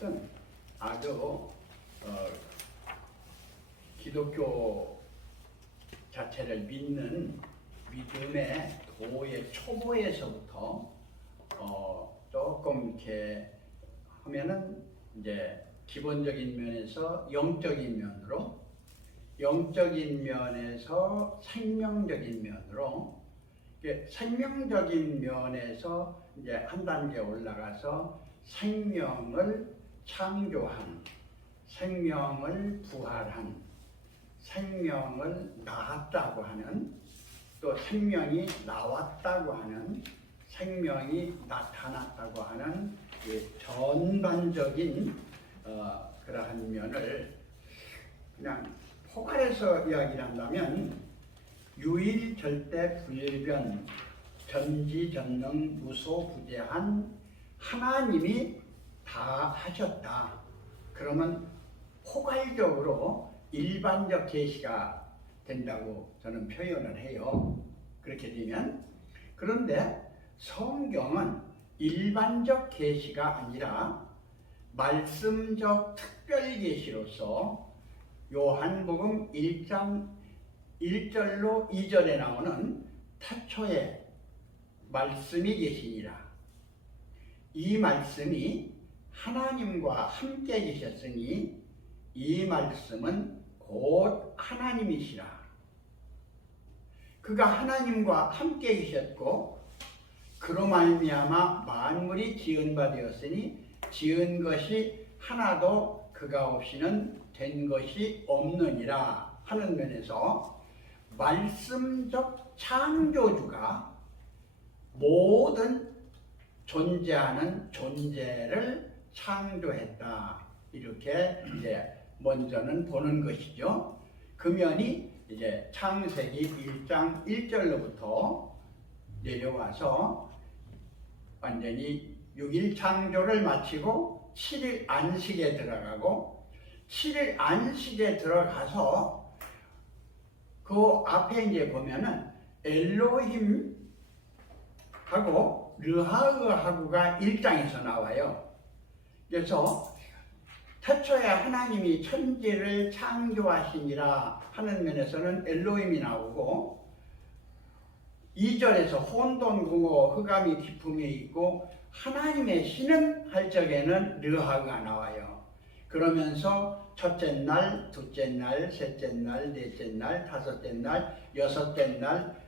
것은 아주 기독교 자체를 믿는 믿음의 도의 초보에서부터 조금 이렇게 하면은 이제 기본적인 면에서 영적인 면으로, 영적인 면에서 생명적인 면으로, 생명적인 면에서 이제 한 단계 올라가서 생명을 창조한, 생명을 부활한, 생명을 낳았다고 하는, 또 생명이 나왔다고 하는, 생명이 나타났다고 하는 전반적인 그러한 면을 그냥 포괄해서 이야기를 한다면 유일절대불변 전지전능 무소부재한 하나님이 다 하셨다. 그러면 포괄적으로 일반적 계시가 된다고 저는 표현을 해요. 그렇게 되면. 그런데 성경은 일반적 계시가 아니라 말씀적 특별 계시로서 요한복음 1장 1절로 2절에 나오는 태초에 말씀이 계시니라. 이 말씀이 하나님과 함께 계셨으니 이 말씀은 곧 하나님이시라. 그가 하나님과 함께 계셨고 그로 말미암아 만물이 지은 바 되었으니 지은 것이 하나도 그가 없이는 된 것이 없느니라 하는 면에서 말씀적 창조주가 모든 존재하는 존재를 창조했다. 이렇게 이제 먼저는 보는 것이죠. 그 면이 이제 창세기 1장 1절로부터 내려와서 완전히 6일 창조를 마치고 7일 안식에 들어가고 7일 안식에 들어가서 그 앞에 이제 보면은 엘로힘하고 르하으하고가 1장에서 나와요. 그래서 태초에 하나님이 천지를 창조하시니라 하는 면에서는 엘로힘이 나오고 2절에서 혼돈궁호 흑암이 깊음에 있고 하나님의 신은 할 적에는 르하가 나와요. 그러면서 첫째 날, 둘째 날, 셋째 날, 넷째 날, 다섯째 날, 여섯째 날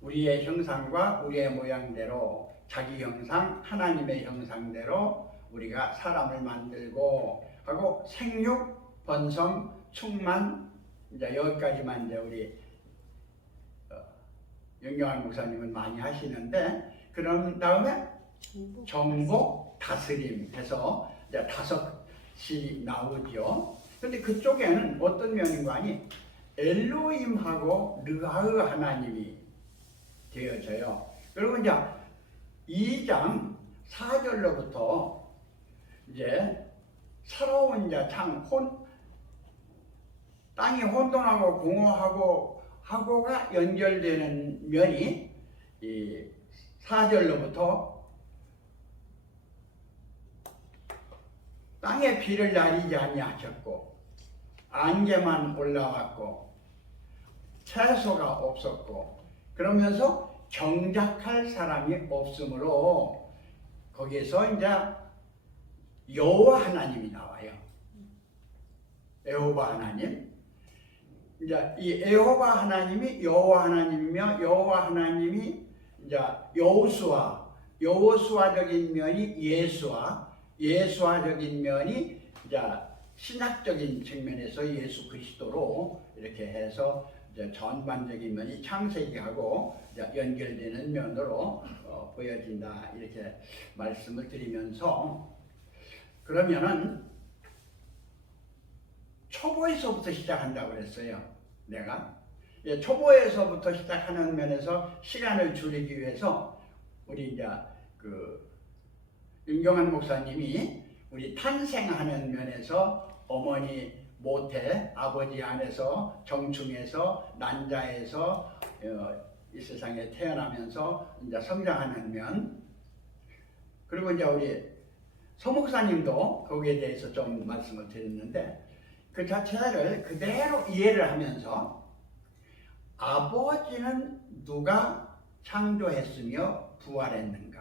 우리의 형상과 우리의 모양대로 자기 형상, 하나님의 형상대로 우리가 사람을 만들고 하고 생육, 번성, 충만 이제 여기까지만 이제 우리 윤경환 목사님은 많이 하시는데 그런 다음에 정복, 다스림 해서 이제 5이 나오죠. 근데 그쪽에는 어떤 면인가 하니 엘로힘하고 르하으 하나님이 되어져요. 그리고 이제 2장 4절로부터 이제 새로운 이제 땅이 혼돈하고 공허하고가 연결되는 면이 이 4절로부터 땅에 비를 내리지 아니하셨고 안개만 올라왔고 채소가 없었고 그러면서 경작할 사람이 없으므로 거기에서 이제 여호와 하나님이 나와요. 여호와 하나님. 이제 이 여호와 하나님이 여호와 하나님이며 여호와 하나님이 이제 여호수아적인 면이 예수화적인 면이 이제 신학적인 측면에서 예수 그리스도로 이렇게 해서 이제 전반적인 면이 창세기하고 이제 연결되는 면으로 보여진다 이렇게 말씀을 드리면서 그러면은 초보에서부터 시작한다고 그랬어요. 내가 초보에서부터 시작하는 면에서 시간을 줄이기 위해서 우리 이제 윤경환 목사님이 우리 탄생하는 면에서 어머니 모태, 아버지 안에서 정충에서 난자에서 이 세상에 태어나면서 이제 성장하는 면, 그리고 이제 우리 서 목사님도 거기에 대해서 좀 말씀을 드렸는데 그 자체를 그대로 이해를 하면서 아버지는 누가 창조했으며 부활했는가?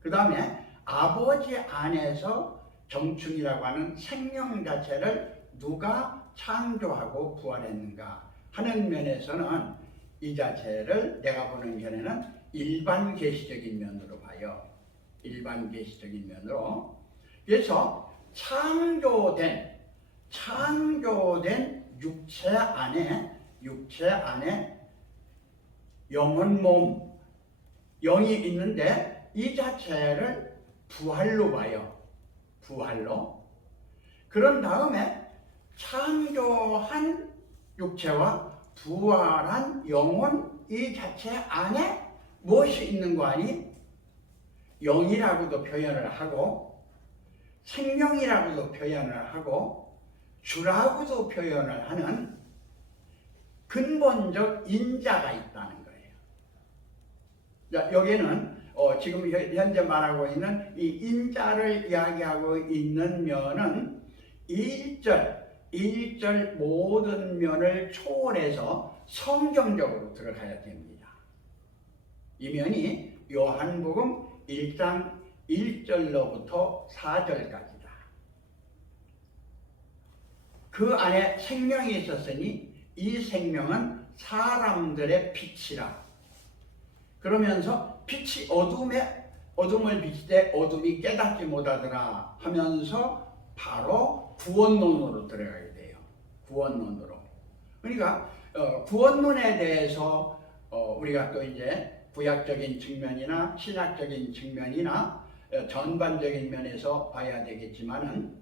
그 다음에 아버지 안에서 정충이라고 하는 생명 자체를 누가 창조하고 부활했는가 하는 면에서는 이 자체를 내가 보는 견해는 일반 계시적인 면으로 봐요. 일반 계시적인 면으로. 그래서 창조된 육체 안에 영혼 몸, 영이 있는데 이 자체를 부활로 봐요. 부활로. 그런 다음에 창조한 육체와 부활한 영혼 이 자체 안에 무엇이 있는 거 아니? 영이라고도 표현을 하고 생명이라고도 표현을 하고 주라고도 표현을 하는 근본적 인자가 있다는 거예요. 자, 여기는 지금 현재 말하고 있는 이 인자를 이야기하고 있는 면은 1절 모든 면을 초월해서 성경적으로 들어가야 됩니다. 이 면이 요한복음 1장 1절로부터 4절까지다. 그 안에 생명이 있었으니 이 생명은 사람들의 빛이라. 그러면서 빛이 어둠을 비치되 어둠이 깨닫지 못하더라 하면서 바로 구원론으로 들어가게 돼요. 구원론으로. 그러니까 구원론에 대해서 우리가 또 이제 구약적인 측면이나 신약적인 측면이나 전반적인 면에서 봐야 되겠지만은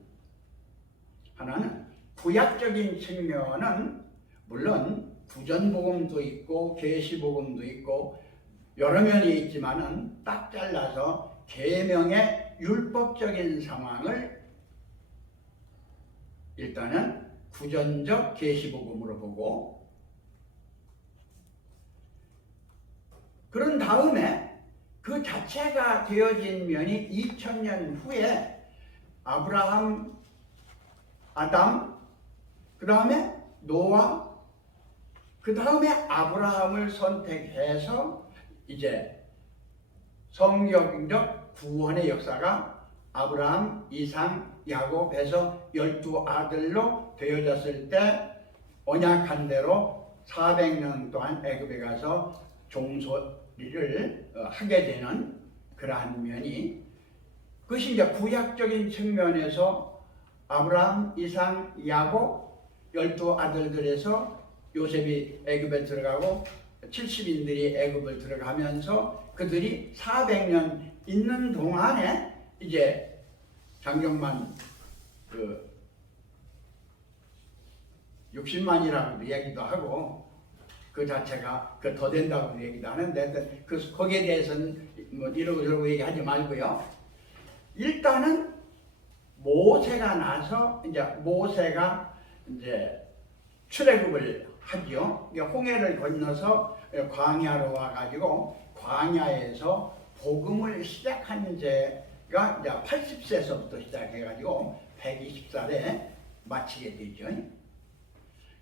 하나는 구약적인 측면은 물론 구전복음도 있고 계시복음도 있고 여러 면이 있지만은 딱 잘라서 계명의 율법적인 상황을 일단은 구전적 계시복음으로 보고 그런 다음에 그 자체가 되어진 면이 2000년 후에 아브라함, 아담, 그 다음에 노아, 그 다음에 아브라함을 선택해서 이제 성경적 구원의 역사가 아브라함, 이삭, 야곱에서 12아들로 되어졌을 때 언약한 대로 400년 동안 애굽에 가서 종소리를 하게 되는 그러한 면이 그것이 이제 구약적인 측면에서 아브라함, 이삭, 야곱 12아들들에서 요셉이 애굽에 들어가고 70인들이 애굽을 들어가면서 그들이 400년 있는 동안에 이제 장정만 60만이라고 얘기도 하고 그 자체가 더 된다고 얘기도 하는데 거기에 대해서는 뭐 이러고 얘기하지 말고요. 일단은 모세가 나서 모세가 출애굽을 하죠. 홍해를 건너서 광야로 와가지고 광야에서 복음을 시작한 제가 80세서부터 시작해가지고 120살에 마치게 되죠.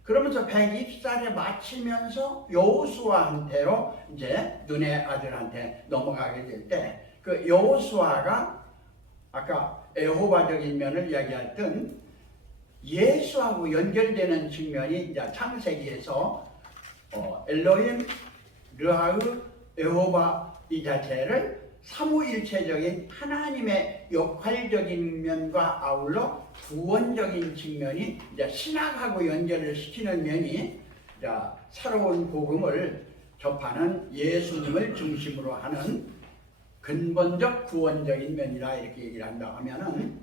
그러면서 120살에 마치면서 여호수아한테로 눈의 아들한테 넘어가게 될 때 그 여호수아가 아까 에호바적인 면을 이야기했던 예수하고 연결되는 측면이 창세기에서 엘로힘, 르하흐, 에호바 이 자체를 삼위일체적인 하나님의 역할적인 면과 아울러 구원적인 측면이 신학하고 연결을 시키는 면이 새로운 복음을 접하는 예수님을 중심으로 하는 근본적 구원적인 면이라 이렇게 얘기를 한다 하면은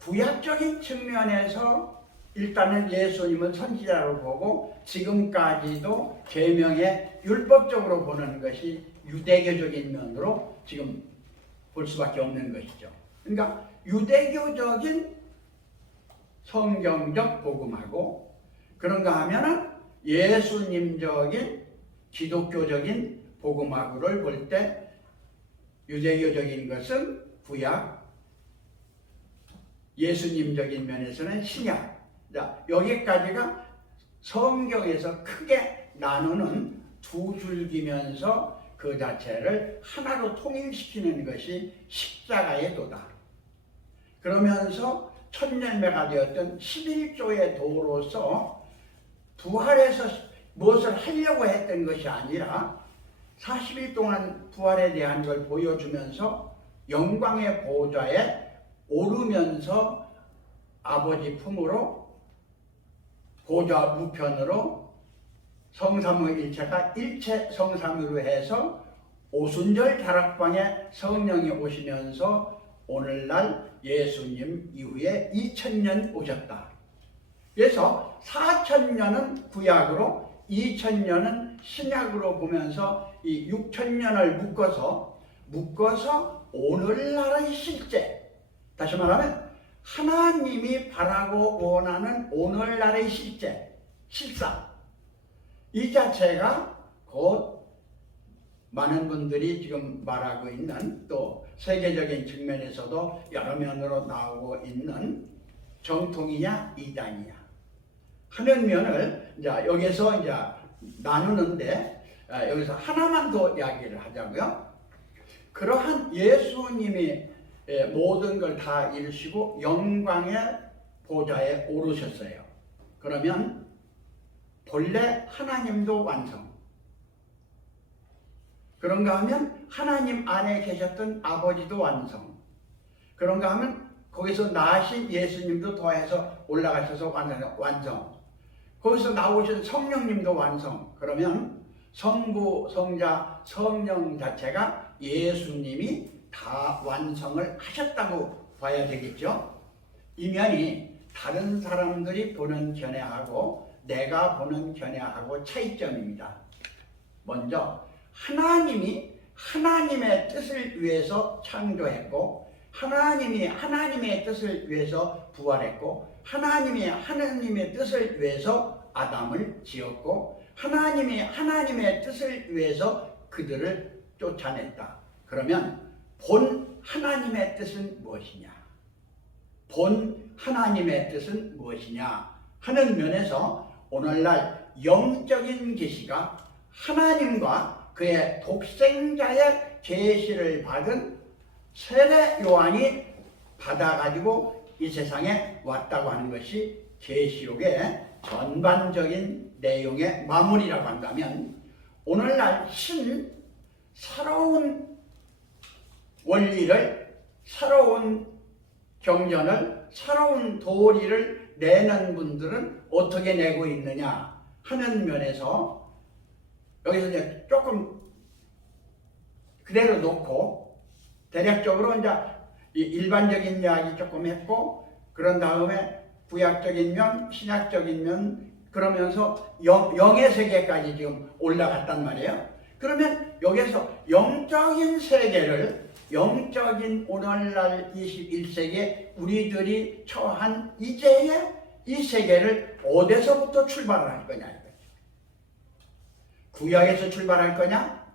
구약적인 측면에서 일단은 예수님을 선지자로 보고 지금까지도 계명에 율법적으로 보는 것이 유대교적인 면으로 지금 볼 수밖에 없는 것이죠. 그러니까 유대교적인 성경적 복음하고 그런가 하면은 예수님적인 기독교적인 복음하고를 볼 때 유대교적인 것은 구약, 예수님적인 면에서는 신약. 자, 여기까지가 성경에서 크게 나누는 두 줄기면서 그 자체를 하나로 통일시키는 것이 십자가의 도다. 그러면서 첫 열매가 되었던 11조의 도로서 부활해서 무엇을 하려고 했던 것이 아니라 40일 동안 부활에 대한 걸 보여주면서 영광의 보좌에 오르면서 아버지 품으로 보좌 우편으로 성삼위일체가 일체 성삼위로 해서 오순절 다락방에 성령이 오시면서 오늘날 예수님 이후에 2000년 오셨다. 그래서 4000년은 구약으로 2000년은 신약으로 보면서 이 6000년을 묶어서 오늘날의 실제, 다시 말하면 하나님이 바라고 원하는 오늘날의 실제, 실상, 이 자체가 곧 많은 분들이 지금 말하고 있는, 또 세계적인 측면에서도 여러 면으로 나오고 있는 정통이냐 이단이냐 하는 면을 이제 여기서 이제 나누는데, 여기서 하나만 더 이야기를 하자고요. 그러한 예수님이 모든 걸 다 이루시고 영광의 보좌에 오르셨어요. 그러면 본래 하나님도 완성. 그런가 하면 하나님 안에 계셨던 아버지도 완성. 그런가 하면 거기서 나신 예수님도 더해서 올라가셔서 완성. 거기서 나오신 성령님도 완성. 그러면 성부, 성자, 성령 자체가 예수님이 다 완성을 하셨다고 봐야 되겠죠. 이 면이 다른 사람들이 보는 견해하고 내가 보는 견해하고 차이점입니다. 먼저 하나님이 하나님의 뜻을 위해서 창조했고, 하나님이 하나님의 뜻을 위해서 부활했고, 하나님이 하나님의 뜻을 위해서 아담을 지었고, 하나님이 하나님의 뜻을 위해서 그들을 쫓아냈다. 그러면 본 하나님의 뜻은 무엇이냐? 본 하나님의 뜻은 무엇이냐 하는 면에서 오늘날 영적인 계시가 하나님과 그의 독생자의 계시를 받은 세례 요한이 받아가지고 이 세상에 왔다고 하는 것이 계시록의 전반적인 내용의 마무리라고 한다면, 오늘날 새로운 원리를, 새로운 경전을, 새로운 도리를 내는 분들은 어떻게 내고 있느냐 하는 면에서 여기서 이제 조금 그대로 놓고 대략적으로 이제 일반적인 이야기 조금 했고, 그런 다음에 구약적인 면, 신약적인 면, 그러면서 영의 세계까지 지금 올라갔단 말이에요. 그러면 여기서 영적인 세계를, 영적인 오늘날 21세기에 우리들이 처한 이제의 이 세계를 어디서부터 출발을 할 거냐 이거죠. 구약에서 출발할 거냐?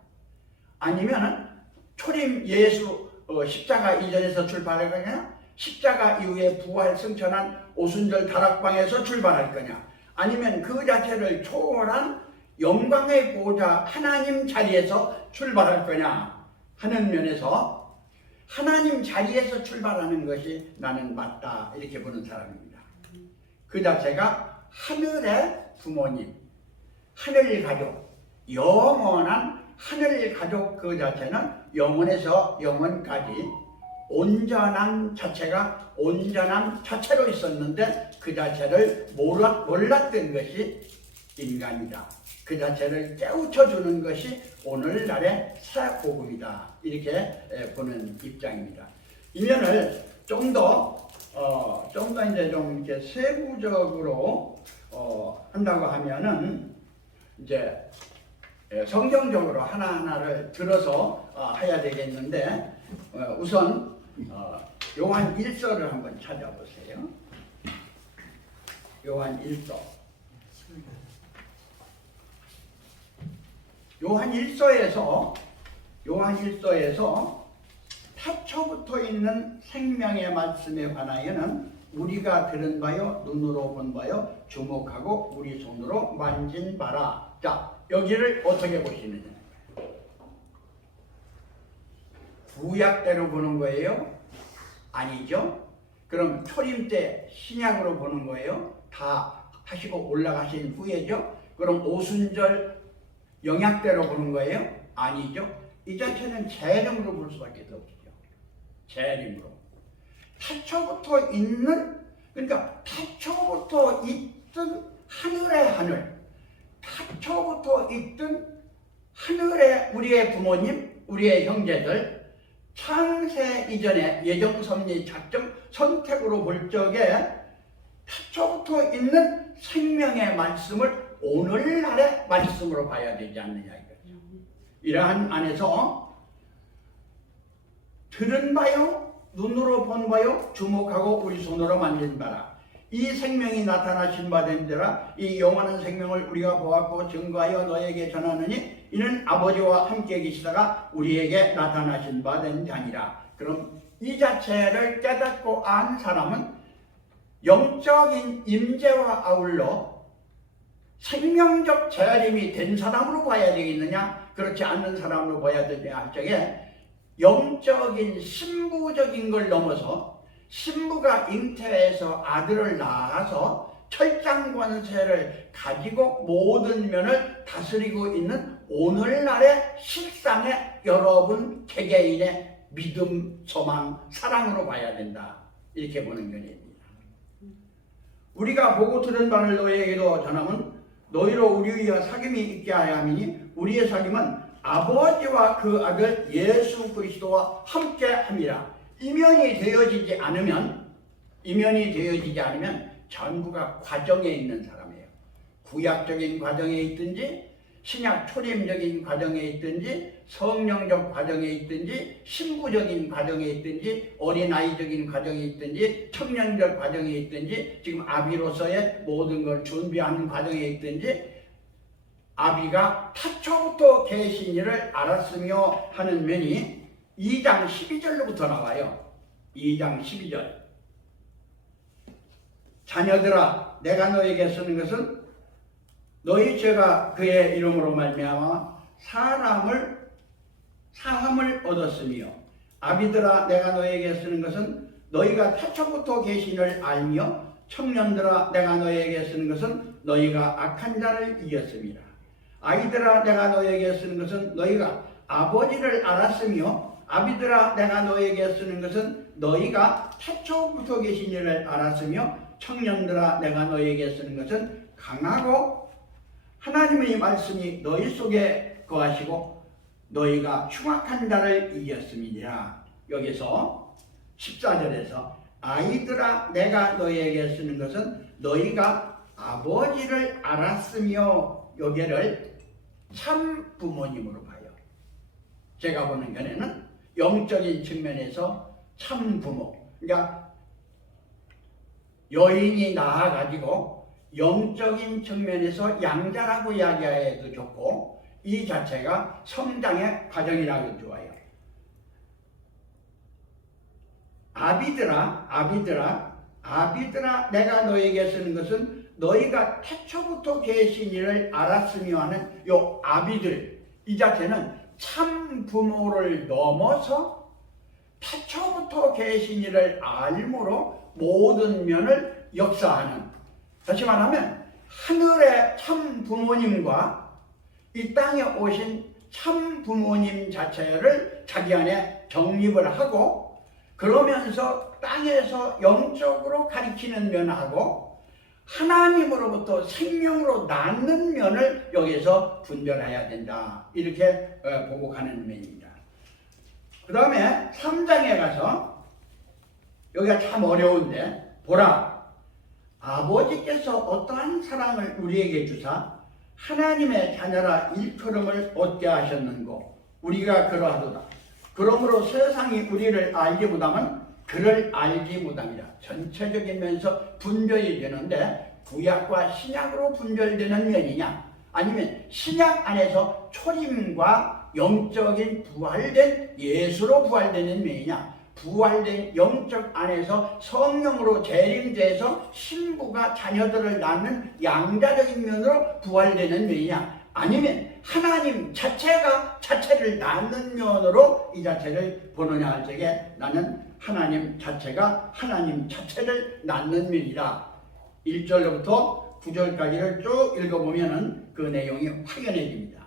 아니면 초림 예수 십자가 이전에서 출발할 거냐? 십자가 이후에 부활 승천한 오순절 다락방에서 출발할 거냐? 아니면 그 자체를 초월한 영광의 보좌 하나님 자리에서 출발할 거냐 하는 면에서 하나님 자리에서 출발하는 것이 나는 맞다, 이렇게 보는 사람입니다. 그 자체가 하늘의 부모님, 하늘 가족, 영원한 하늘 가족, 그 자체는 영원에서 영원까지 온전한 자체가 온전한 자체로 있었는데 그 자체를 몰랐던 것이 인간이다. 그 자체를 깨우쳐주는 것이 오늘날의 새 복음이다, 이렇게 보는 입장입니다. 이 면을 좀 더 이제 좀 이렇게 세부적으로 한다고 하면은 이제 성경적으로 하나하나를 들어서 해야 되겠는데, 우선 요한 1서를 한번 찾아보세요. 요한 1서. 요한 1서에서 태초부터 있는 생명의 말씀에 관하여는 우리가 들은 바요, 눈으로 본 바요, 주목하고 우리 손으로 만진 바라. 자, 여기를 어떻게 보시느냐? 구약대로 보는 거예요? 아니죠? 그럼 초림 때 신약으로 보는 거예요? 다 하시고 올라가신 후에죠? 그럼 오순절 영약대로 보는 거예요? 아니죠? 이 자체는 재림으로 볼 수밖에 없죠. 재림으로. 태초부터 있는, 그러니까 태초부터 있던 하늘의 하늘, 태초부터 있던 하늘의 우리의 부모님, 우리의 형제들, 창세 이전에 예정섭리 작정 선택으로 볼 적에 태초부터 있는 생명의 말씀을 오늘날의 말씀으로 봐야 되지 않느냐 이거죠. 이러한 안에서 들은 바요, 눈으로 본 바요, 주목하고 우리 손으로 만진 바라. 이 생명이 나타나신 바 된지라. 이 영원한 생명을 우리가 보았고 증거하여 너에게 전하느니 이는 아버지와 함께 계시다가 우리에게 나타나신 바 된 자니라. 그럼 이 자체를 깨닫고 안 사람은 영적인 임재와 아울러 생명적 재림이 된 사람으로 봐야 되겠느냐, 그렇지 않는 사람으로 봐야 되느냐 할 적에 영적인 신부적인 걸 넘어서 신부가 잉태해서 아들을 낳아서 철장 권세를 가지고 모든 면을 다스리고 있는 오늘날의 실상의 여러분 개개인의 믿음, 소망, 사랑으로 봐야 된다. 이렇게 보는 견해입니다. 우리가 보고 들은 바를 너희에게도 전하면 너희로 우리와 사귐이 있게 하여 함이니 우리의 사귐은 아버지와 그 아들 예수 그리스도와 함께 함이라. 이면이 되어지지 않으면 전부가 과정에 있는 사람이에요. 구약적인 과정에 있든지 신약 초림적인 과정에 있든지 성령적 과정에 있든지 신부적인 과정에 있든지 어린아이적인 과정에 있든지 청년적 과정에 있든지 지금 아비로서의 모든 걸 준비하는 과정에 있든지 아비가 태초부터 계신 이를 알았으며 하는 면이 2장 12절로부터 나와요. 2장 12절. 자녀들아 내가 너에게 쓰는 것은 너희 죄가 그의 이름으로 말미암아 사함을 얻었으며 아비들아 내가 너에게 쓰는 것은 너희가 태초부터 계신을 알며 청년들아 내가 너에게 쓰는 것은 너희가 악한 자를 이겼습니다. 아이들아 내가 너에게 쓰는 것은 너희가 아버지를 알았으며 아비들아 내가 너에게 쓰는 것은 너희가 태초부터 계신 이를 알았으며 청년들아 내가 너에게 쓰는 것은 강하고 하나님의 말씀이 너희 속에 거하시고 너희가 흉악한 자를 이겼음이니라. 여기서 14절에서 아이들아 내가 너희에게 쓰는 것은 너희가 아버지를 알았으며 여기를 참 부모님으로 봐요. 제가 보는 견해는 영적인 측면에서 참 부모, 그러니까 여인이 낳아가지고 영적인 측면에서 양자라고 이야기해도 좋고 이 자체가 성장의 과정이라고 좋아요. 아비들아 내가 너에게 쓰는 것은 너희가 태초부터 계신 이를 알았으며 하는 요 아비들, 이 자체는 참 부모를 넘어서 태초부터 계신 이를 알므로 모든 면을 역사하는, 다시 말하면 하늘의 참 부모님과 이 땅에 오신 참 부모님 자체를 자기 안에 정립을 하고 그러면서 땅에서 영적으로 가리키는 면하고 하나님으로부터 생명으로 낳는 면을 여기서 분별해야 된다. 이렇게 보고 가는 면입니다. 그 다음에 3장에 가서 여기가 참 어려운데 보라 아버지께서 어떠한 사랑을 우리에게 주사 하나님의 자녀라 일컬음을 얻게 하셨는고 우리가 그러하도다. 그러므로 세상이 우리를 알지 못하면 그를 알지 못합니다. 전체적인 면에서 분별이 되는데 구약과 신약으로 분별되는 면이냐 아니면 신약 안에서 초림과 영적인 부활된 예수로 부활되는 면이냐, 부활된 영적 안에서 성령으로 재림돼서 신부가 자녀들을 낳는 양자적인 면으로 부활되는 면이냐, 아니면 하나님 자체가 자체를 낳는 면으로 이 자체를 보느냐 할 적에 나는 하나님 자체가 하나님 자체를 낳는 면이다. 1절부터 9절까지를 쭉 읽어보면 그 내용이 확연해집니다.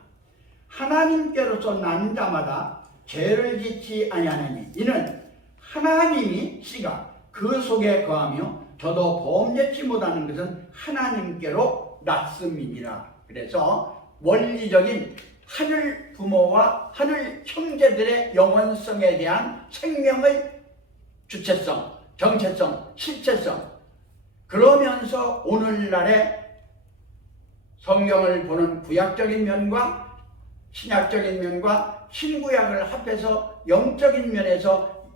하나님께로서 난 자마다 죄를 짓지 아니하느니 이는 하나님이 씨가 그 속에 거하며 저도 범죄치 못하는 것은 하나님께로 났음이니라. 그래서 원리적인 하늘 부모와 하늘 형제들의 영원성에 대한 생명의 주체성, 정체성, 실체성, 그러면서 오늘날의 성경을 보는 구약적인 면과 신약적인 면과 신구약을 합해서 영적인 면에서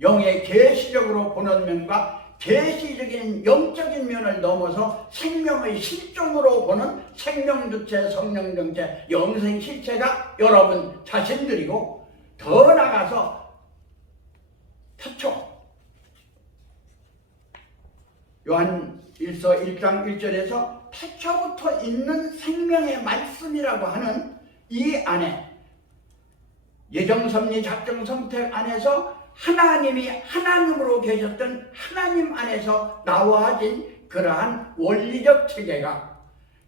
영의 계시적으로 보는 면과 계시적인 영적인 면을 넘어서 생명의 실종으로 보는 생명주체, 성령정체, 영생실체가 여러분 자신들이고, 더 나아가서 태초 요한 1서 1장 1절에서 태초부터 있는 생명의 말씀이라고 하는 이 안에 예정섭리 작정선택 안에서 하나님이 하나님으로 계셨던 하나님 안에서 나와진 그러한 원리적 체계가,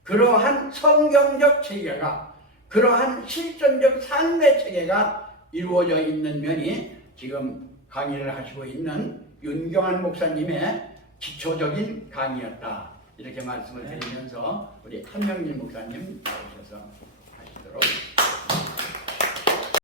그러한 성경적 체계가, 그러한 실존적 삶의 체계가 이루어져 있는 면이 지금 강의를 하시고 있는 윤경환 목사님의 기초적인 강의였다. 이렇게 말씀을 드리면서 우리 한명진 목사님 나오셔서 하시도록